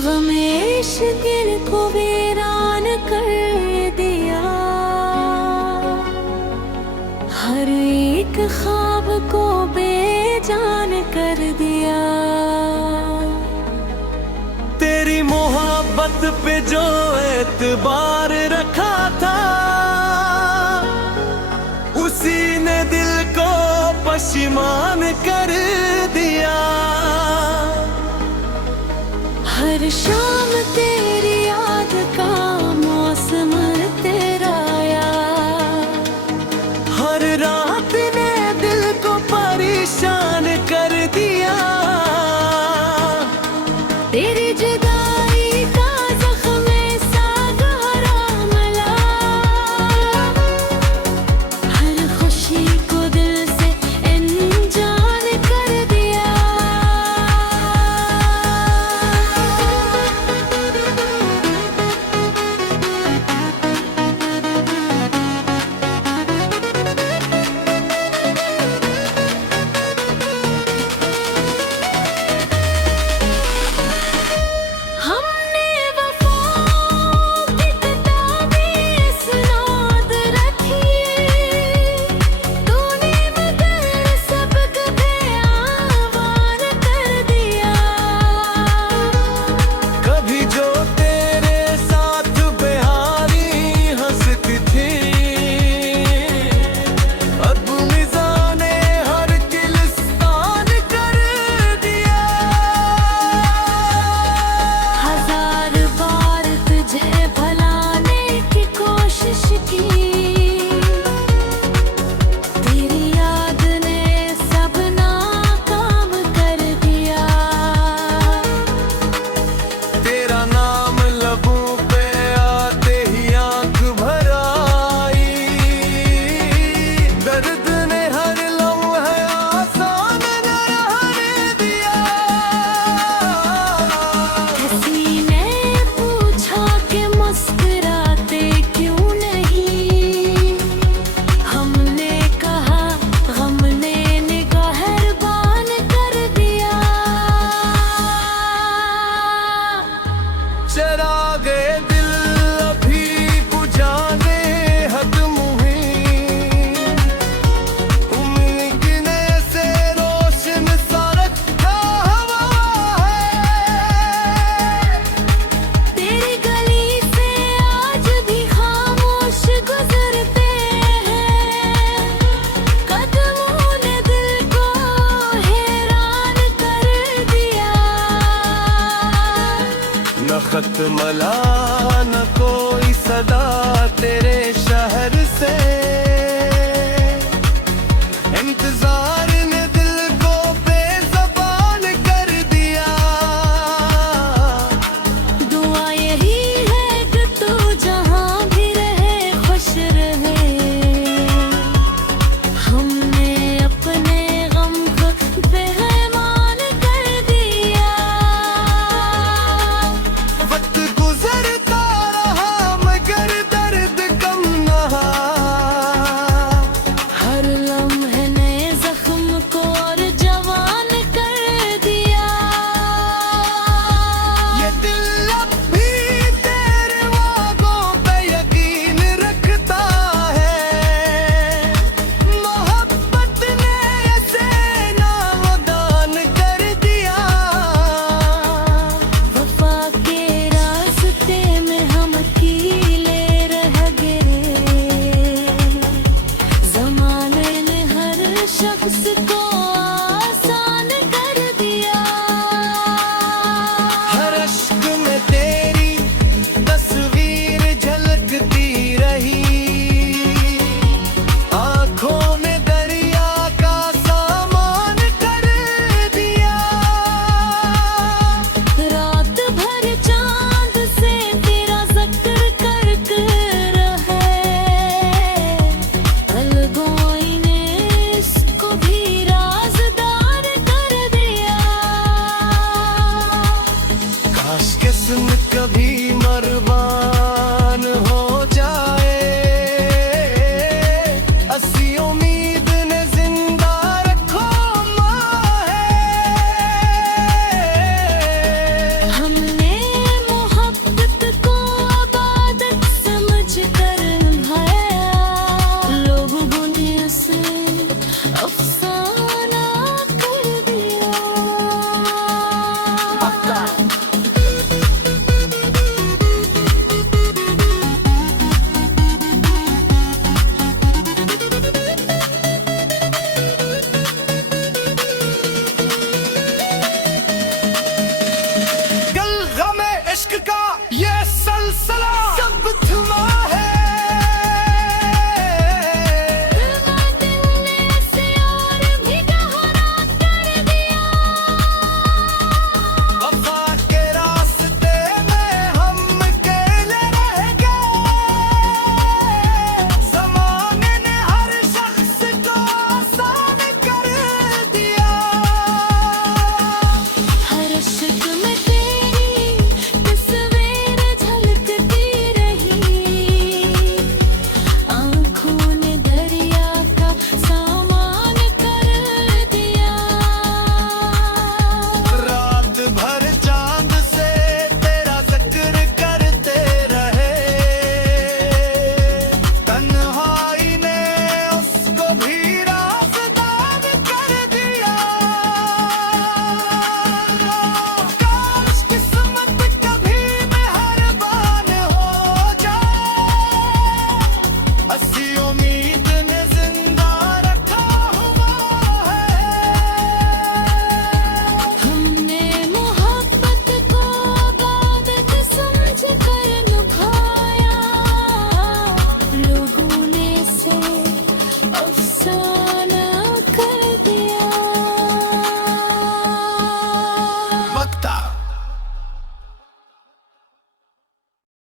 गमेश दिल को वीरान कर दिया, हर एक ख्वाब को बेजान कर दिया। तेरी मोहब्बत पे जो एतबार रखा था, उसी ने दिल को पशेमान कर दिया। हर शाम तेरी याद का मौसम तेरा आया, हर रात ने दिल को परेशान कर दिया। तेरी जुदाई का जख्म सा गहरा मला, हर खुशी को दिल से अनजान कर दिया। हमने वफा की किताबें सुनाद रखी, तूने मगर सबक पे आवान कर दिया। कभी जो तेरे साथ बिहारी हंसती थी, अब मिज़ाने हर गिलिस्तान कर दिया। हजार बार तुझे भुलाने की कोशिश की, तेरी याद ने सब नाकाम कर दिया। तेरा नाम लबों पे आते ही आंख भर आई, दर्द ने हर लम्हा आसान न रहने दिया। किसी ने पूछा कि मुस्कुराते क्यों नहीं, हमने कहा गम ने निगाहबान कर दिया। चरागे दिल अभी बुझाने हद मुहिम, उम्मीदने से रोशन सरक का हवा है। तेरी गली से आज भी खामोश गुजरते हैं, कदमों ने दिल को हैरान कर दिया। न खत मला न कोई सदा तेरे शहर से, इंतजार ने दिल को बेज़बान कर दिया। दुआ यही है कि तू जहाँ भी रहे खुश रहे, हमने अपने गम को बेईमान कर दिया। वक्त गुजरता रहा मगर दर्द कम न हुआ, हर लम्हे ने जख्म को और जवान कर दिया। ये दिल अब भी तेरे वादों पे यकीन रखता है। मोहब्बत ने ऐसे नामदान कर दिया। वफा के रास्ते में हम अकेले रह गए, ज़माने ने हर शख्स को आसान कर दिया। हर अश्क में तेरी तस्वीर झलकती रही, आंखों ने दरिया का सामान कर दिया। रात भर चांद से तेरा जिक्र करके रहे, अलगोई ने इसको भी राज़दार कर दिया। काश किस्म कभी मरवान हो जाए, असी उम्मीद ने जिंदा रखो माँ है। हमने अफसाने